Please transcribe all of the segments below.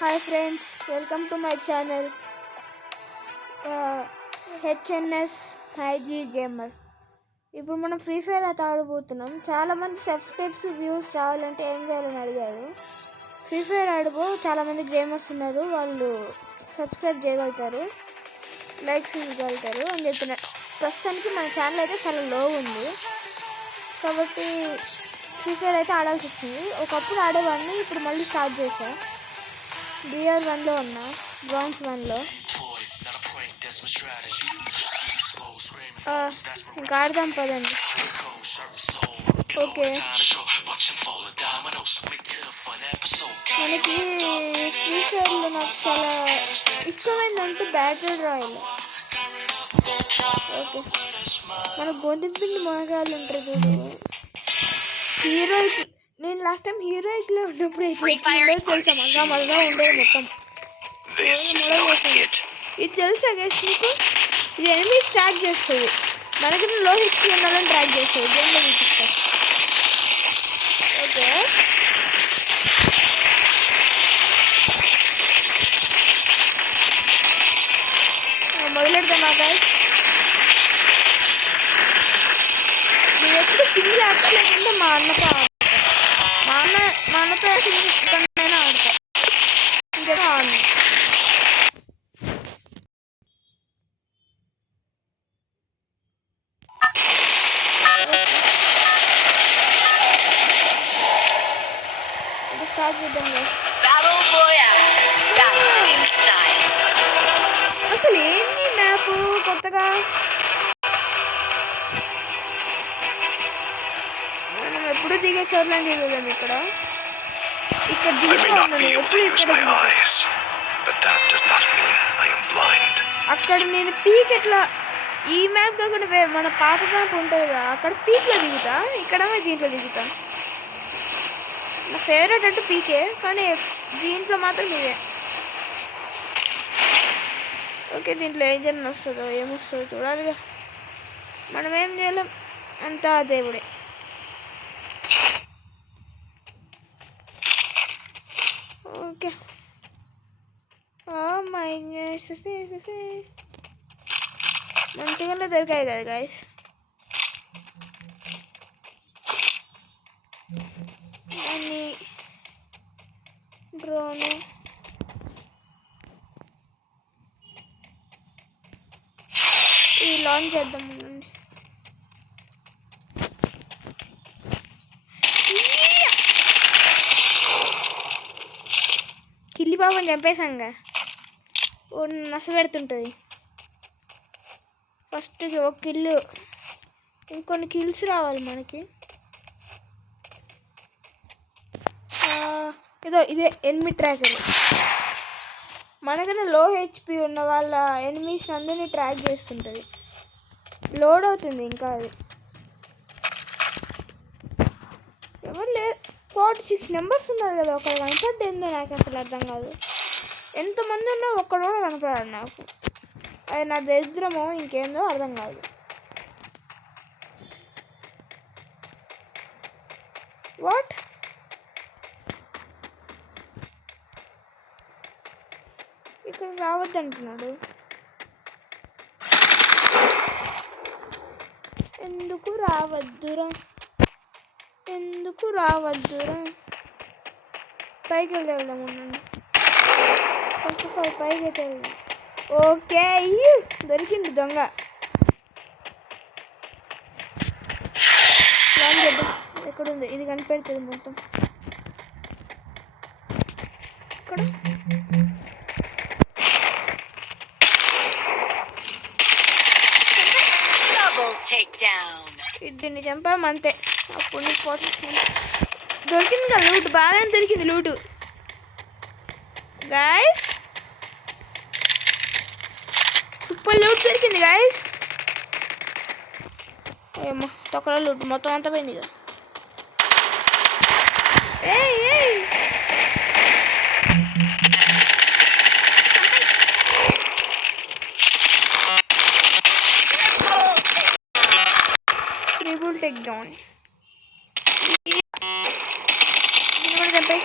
Hi friends, welcome to my channel HNS IG Gamer. ఇప్పుడు మనం free fire అయితే ఆడబోతున్నాం. చాలామంది సబ్స్క్రైబ్స్ వ్యూస్ రావాలంటే ఏం చేయాలని అడిగారు. ఫ్రీ ఫైర్ ఆడబో చాలామంది గేమర్స్ ఉన్నారు, వాళ్ళు సబ్స్క్రైబ్ చేయగలుగుతారు, లైక్స్ ఇవ్వగలుగుతారు అని చెప్పిన. ప్రస్తుతానికి మన ఛానల్ అయితే చాలా లో ఉంది కాబట్టి ఫ్రీ ఫైర్ అయితే ఆడాల్సి వస్తుంది. ఒకప్పుడు ఆడేవాడిని, ఇప్పుడు మళ్ళీ స్టార్ట్ చేశాను. BR 1లో ఉన్నా, బ్రాంజ్ 1లో. ఇంకా ఆడదాం పదండి. ఓకే, మనకి ఫ్రీ ఫైర్లో నాకు చాలా ఇష్టమైందంటే బ్యాటిల్ రాయల్. ఓకే, మన గోధుమ పిండి మొనగాళ్ళు ఉంటారు చూడు, హీరోయిక్. నేను లాస్ట్ టైం హీరోయిక్లో ఉన్నప్పుడు తెలుసా, మళ్ళా ఉండేది మొత్తం. ఇది తెలుసా గైస్ మీకు? ఇది ఎనిమీస్ ట్రాక్ చేస్తుంది, మనకన్నా లో హెచ్పీ ఉన్న వాళ్ళని ట్రాక్ చేస్తుంది. గేమ్లో చూపిస్తా. ఓకే, మొదలెడతామా గైస్? నేను ఎప్పుడు సింగిల్ ఆడతా, లేకుంటే మా అన్నతో ఆడతా. మా అన్నతో సింగిల్ కన్నా ఆడతా, ఇంకేమో ఆడను. స్టార్ట్ చేద్దాం గైస్. అసలు ఏంది మ్యాప్ కొత్తగా? మనం ఎప్పుడు దిగే చోట్లని దిగుదాం. ఇక్కడ అక్కడ నేను పీక్ ఎట్లా, ఈ మ్యాప్ కాకుండా మన పాత మ్యాప్ ఉంటుంది కదా, అక్కడ పీక్లో దిగుతా, ఇక్కడ దీంట్లో దిగుతా. నా ఫేవరెట్ అంటే పీకే, కానీ దీంట్లో మాత్రం ఇదే. ఓకే, దీంట్లో ఏం జర్నీ వస్తుందో ఏమొస్తుందో చూడాలిగా. మనం ఏం చేయలేం, అంతా దేవుడే. ఓకే, మంచిగా దొరికాయి కదా గైస్. అని డ్రోను ఈ లాంచ్ చేద్దాం. కిల్లి బాబుని చంపేశాంగా, నస పెడుతుంటుంది. ఫస్ట్ ఒక కిల్లు, ఇంకొన్ని కిల్స్ రావాలి మనకి. ఇదే ఎనిమి ట్రాకర్. మనకన్నా లో హెచ్పి ఉన్న వాళ్ళ ఎనిమీస్ అందరినీ ట్రాక్ చేస్తుంటుంది. లోడ్ అవుతుంది ఇంకా. అది ఎవరు లేరు, 46 నెంబర్స్ ఉన్నారు కదా, ఒకరు కనపడ్డేందో నాకు అసలు అర్థం కాదు. ఎంతమంది ఉన్నా ఒక్కడు కూడా కనపడాడు నాకు. అది నా దరిద్రమో ఇంకేందో అర్థం కాదు. వాట్? ఇక్కడ రావద్దంటున్నాడు. ఎందుకు రావద్దురా? పైకి వెళ్దాం ఉండండి. ఫస్ట్ ఆఫ్ ఆల్ పైకి అయితే వెళ్దాం. ఓకే, దొరికింది దొంగ. ప్లాన్ చేద్దాం. ఎక్కడుంది? ఇది కనిపెడుతుంది మొత్తం. ఇక్కడ దీన్ని చంపామంతే. అప్పుడు దొరికింది కదా లూట్, బాగా దొరికింది లూటు గాయస్. సూపర్ లూట్ దొరికింది గాయస్. ఏమో తొక్కల లూట్ మొత్తం అంతా పోయింది ఇక. Triple take down. దీన్ని కూడా చంపాయి.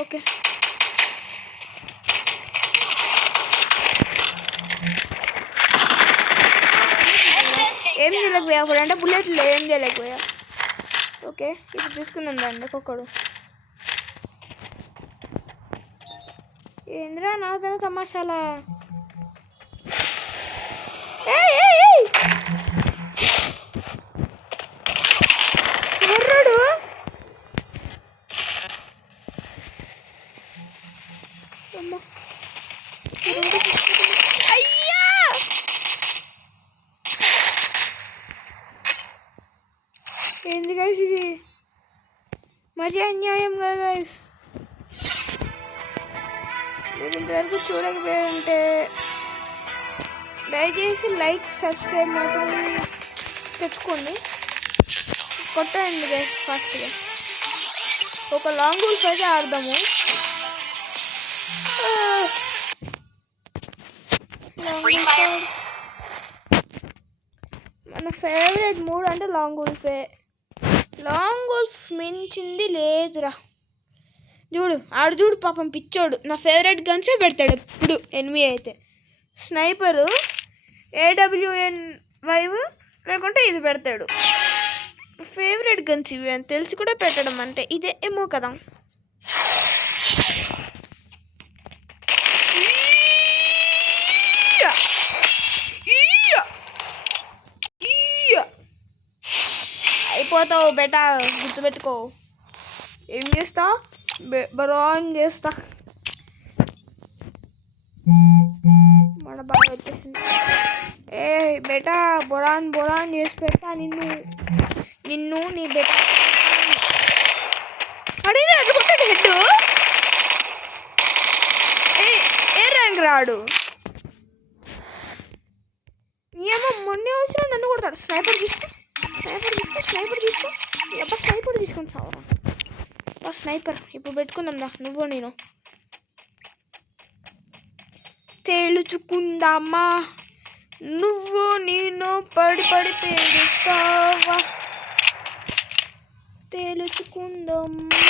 ఓకే ఏం చేయలేకపోయా అప్పుడు అంటే బుల్లెట్లు ఏం చేయలేకపోయా. ఓకే ఇప్పుడు తీసుకుందాం దాన్ని ఒక్కొక్కడు. ఏంద్రా నాతో తమాషాలా? ఎవర్రాడు? అయ్యా ఏంది గైస్ ఇది? మరీ అన్యాయం కదా గైస్. మీరు ఇంతవరకు చూడకపోయారంటే దయచేసి లైక్ సబ్స్క్రైబ్ మాత్రం తెచ్చుకోండి, కొట్టండి గైస్ ఫాస్ట్గా. ఒక లాంగ్ గోల్ఫ్ అయితే ఆడదాము. మన ఫేవరెట్ మూడ్ అంటే లాంగ్ గోల్ఫే. లాంగ్ గోల్ఫ్ మించింది లేదురా. చూడు ఆడు చూడు పాపం పిచ్చోడు నా ఫేవరెట్ గన్సే పెడతాడు ఎప్పుడు. ఎనిమి అయితే స్నైపరు, AWM-5 లేకుంటే ఇది పెడతాడు. ఫేవరెట్ గన్స్ ఇవి అని తెలిసి కూడా పెట్టడం అంటే ఇదే ఏమో కదా. అయిపోతావు బెటా, గుర్తుపెట్టుకో. ఏం చేస్తా? బరాన్ చేస్తా. మన బాగా వచ్చేసింది. ఏ బెటా బొరాన్ బొరాన్ చేసి పెడతా నిన్ను నీ బెటా. అడిగి అడ్డుకుంటాడు హెడ్. ఏ ర్యాంక్ రాడు? ఏమో మొన్నే వచ్చినా నన్ను కొడతాడు. స్నైపర్ తీసుకో స్నైపర్ తీసుకొని సావరా స్నైపర్. ఇప్పుడు పెట్టుకుందాం రా నువ్వు నేను. తేల్చుకుందామా నువ్వు నేను పడి తేలుస్తావా. తేల్చుకుందామా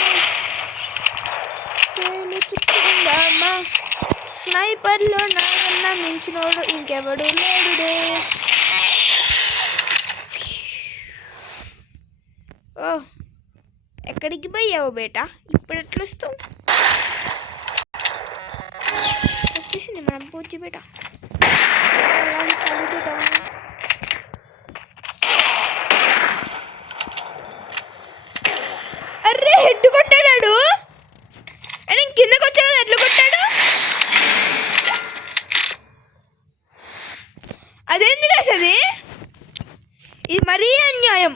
స్నైపర్లో నాకన్నా మించినోడు ఇంకెవడు లేడుడే. ఓ ఎక్కడికి పోయావు బేటా? ఇప్పుడు ఎట్లా వస్తావు? వచ్చేసింది మనం పూచి బేట. అర్రే హెడ్ కొట్టాడు. అని కిందకు వచ్చావు ఎట్లా కొట్టాడు? అదేంది కాసది? ఇది మరీ అన్యాయం.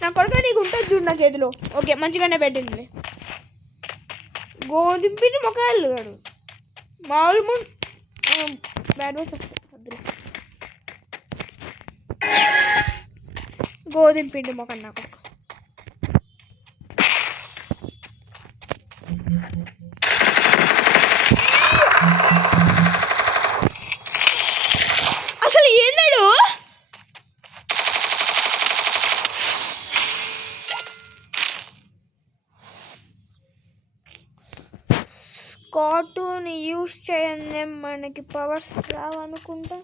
నా కొడుకు నీకు ఉంటుంది చూడు నా చేతిలో. ఓకే మంచిగానే పెట్టింది. గోధుమ పిండి మొక్కలు కాడు మామూలు బ్యాడ్ వర్డ్స్ వద్దులే. గోధుమ పిండి మొక్కలు నా కొడుకు. అసలు ఏందాడు? కార్టూన్ యూస్ చేయండి మనకి పవర్స్ రావనుకుంటా.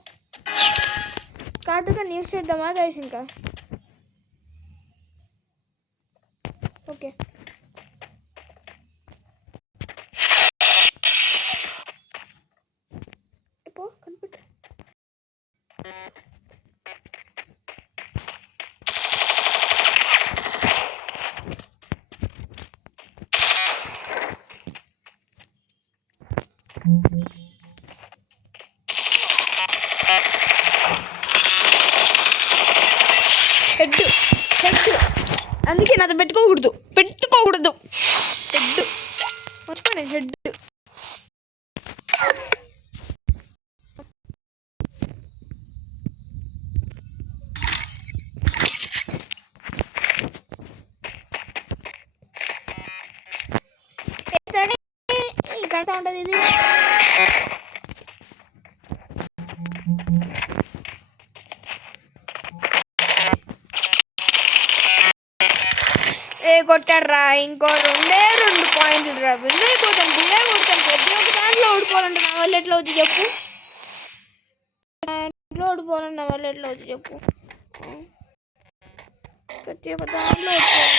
కార్టూన్ యూస్ చేద్దామా గైస్? ఇంకా ఓకే కనిపెట్టు. హెడ్ అందుకే నాతో పెట్టుకోకూడదు హెడ్ మర్చిపోయాను. హెడ్ కడతా ఉంటుంది ఇది. కొట్టాడ్రా, ఇంకో 2 పాయింట్లు రా. బిల్లే కొడతాను ప్రతి ఒక్క దాంట్లో ఓడిపోవాలంటే నా వల్ల ఎట్లా అవుతుంది చెప్పు. దాంట్లో ఓడిపోవాలంటే నా వల్ల ఎట్లా అవుతుంది చెప్పు. ప్రతి ఒక్క దాంట్లో ఓడిపోవాలి.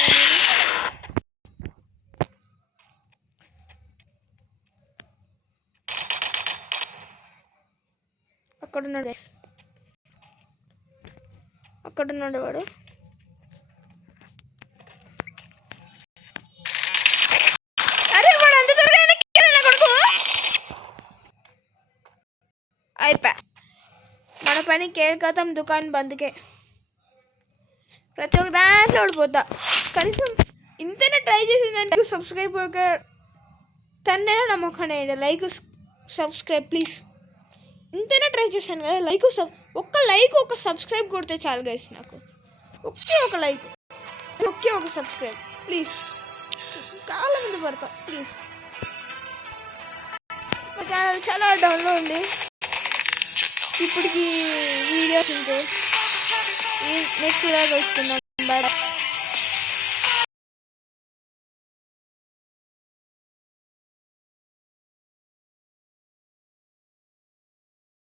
అక్కడున్నాడు వాడు. అరే వాడు అంత త్వరగా కొడుకు అయిపోయా. మన పని కేల్కతం దుకాణం బంద్కే. ప్రతి ఒక్క దాంట్లో ఓడిపోతా. కనీసం ఇంతైనా ట్రై చేసిందంటే సబ్స్క్రైబ్ తన్నైనా నమ్మకం. Like subscribe please. ఇంతైనా ట్రై చేశాను కదా. ఒక్క లైక్ ఒక సబ్స్క్రైబ్ కొడితే చాలు గైస్. నాకు ఒకే ఒక లైక్, ఒకే ఒక సబ్స్క్రైబ్ ప్లీజ్. కాళ్ళ మీద పడతా ప్లీజ్. మా ఛానల్ చాలా డౌన్లో ఉంది ఇప్పటికి వీడియోస్ ఉంటే. నెక్స్ట్ ఇలా కలుసుకుందాం. బాయ్.